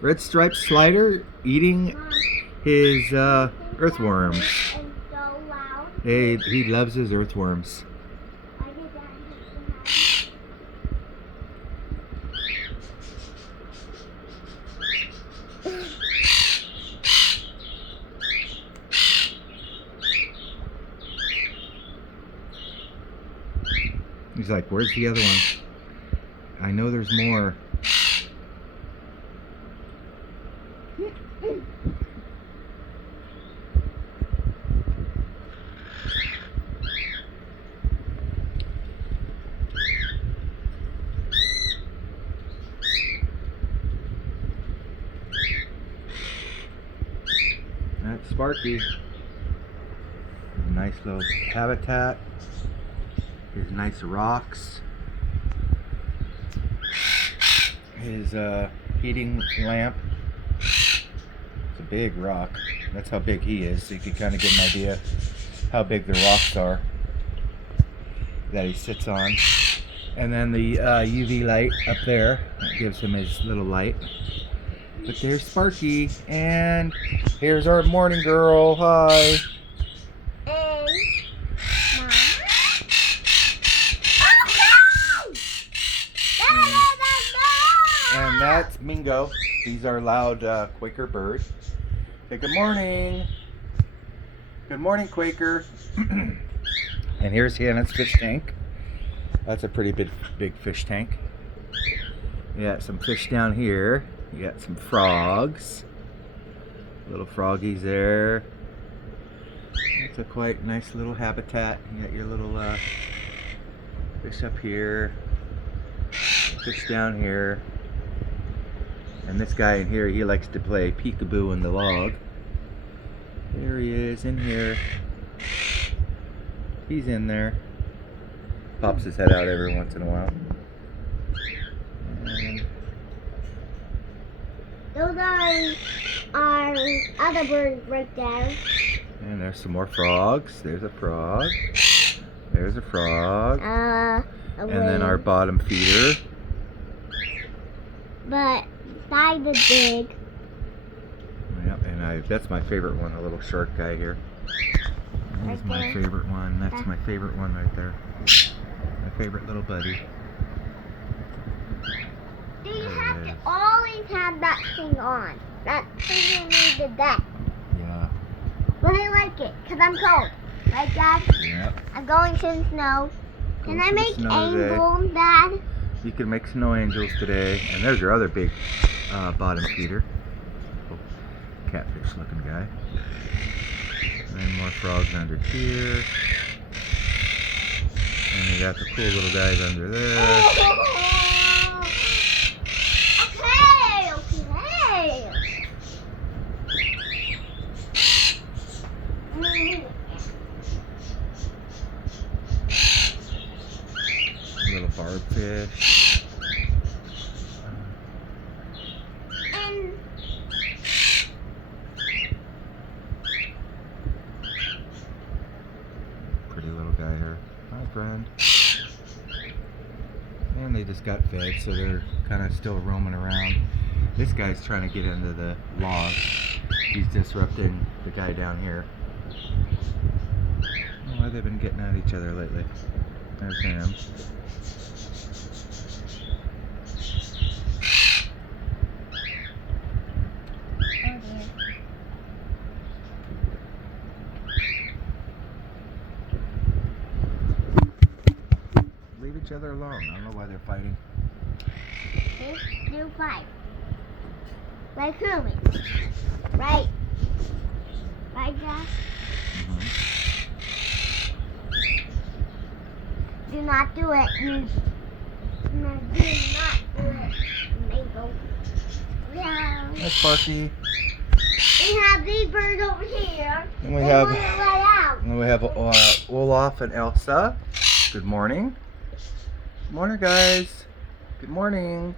Red striped Slidder eating his earthworms. Hey, he loves his earthworms. He's like, where's the other one? I know there's more. That's Sparky. Nice little habitat. His nice rocks. His heating lamp. It's a big rock. That's how big he is. So you can kind of get an idea how big the rocks are that he sits on. And then the UV light up there that gives him his little light. But there's Sparky, and here's our morning girl. Hi. And that's Mingo. He's our loud Quaker bird. Say good morning. Good morning, Quaker. And here's Hannah's fish tank. That's a pretty big fish tank. You got some fish down here. You got some frogs. Little froggies there. It's a quite nice little habitat. You got your little fish up here. Fish down here. And this guy in here, he likes to play peekaboo in the log. There he is in here. He's in there. Pops his head out every once in a while. And those are other birds right there. And there's some more frogs. There's a frog. There's a frog. And then our bottom feeder. But side is big. Yep, and that's my favorite one, the little short guy here. He's my favorite one. That's my favorite one right there. My favorite little buddy. Do you have to always have that thing on? That thing needed that. Yeah. But I like it, because I'm cold. Right, Dad? Yep. I'm going to the snow. Can I make angels, Dad? You can make snow angels today. And there's your other big bottom feeder. Oh, catfish looking guy. And more frogs under here. And you got the cool little guys under there. Little barbfish. Pretty little guy here. Hi, friend. And they just got fed, so they're kind of still roaming around. This guy's trying to get into the log. He's disrupting the guy down here. I don't know why they've been getting at each other lately. There's him. Leave each other alone. I don't know why they're fighting. New fight. Like humans. Right? Right, Dad? Do not do it. Do not do it. Mango. Yeah. That's Sparky. We have these birds over here. And we have Olaf and Elsa. Good morning. Good morning, guys. Good morning.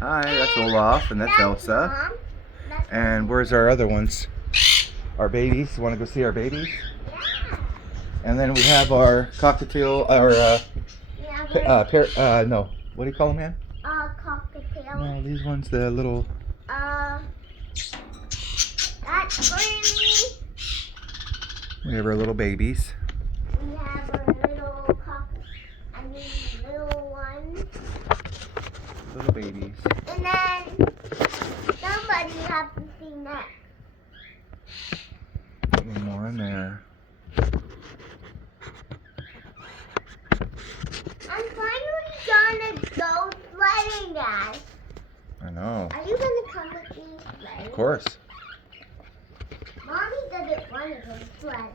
Hi, that's Olaf and that's Elsa. And where's our other ones? Our babies. You want to go see our babies? Yeah. And then we have our cockatiel, no, what do you call them, man? Cockatiel. No, these ones, the little That's Granny. We have our little babies. We have our little little ones. Little babies. And then somebody has to see next. One more in there. I'm finally gonna go sledding, Dad. I know. Are you gonna come with me sledding? Of course. Mommy doesn't want to go sled.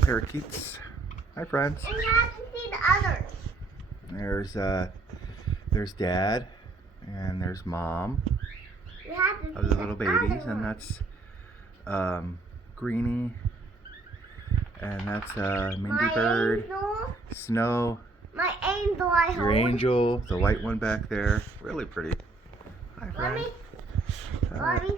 Parakeets. Hi, friends. And you have to see the others. There's Dad, and there's Mom You have to see of the little babies, other and ones. that's Greenie, and that's Mindy My Bird, angel. Snow, My angel I your hold. angel, the white one back there. Really pretty. Hi, Let friends. me, Hi. let me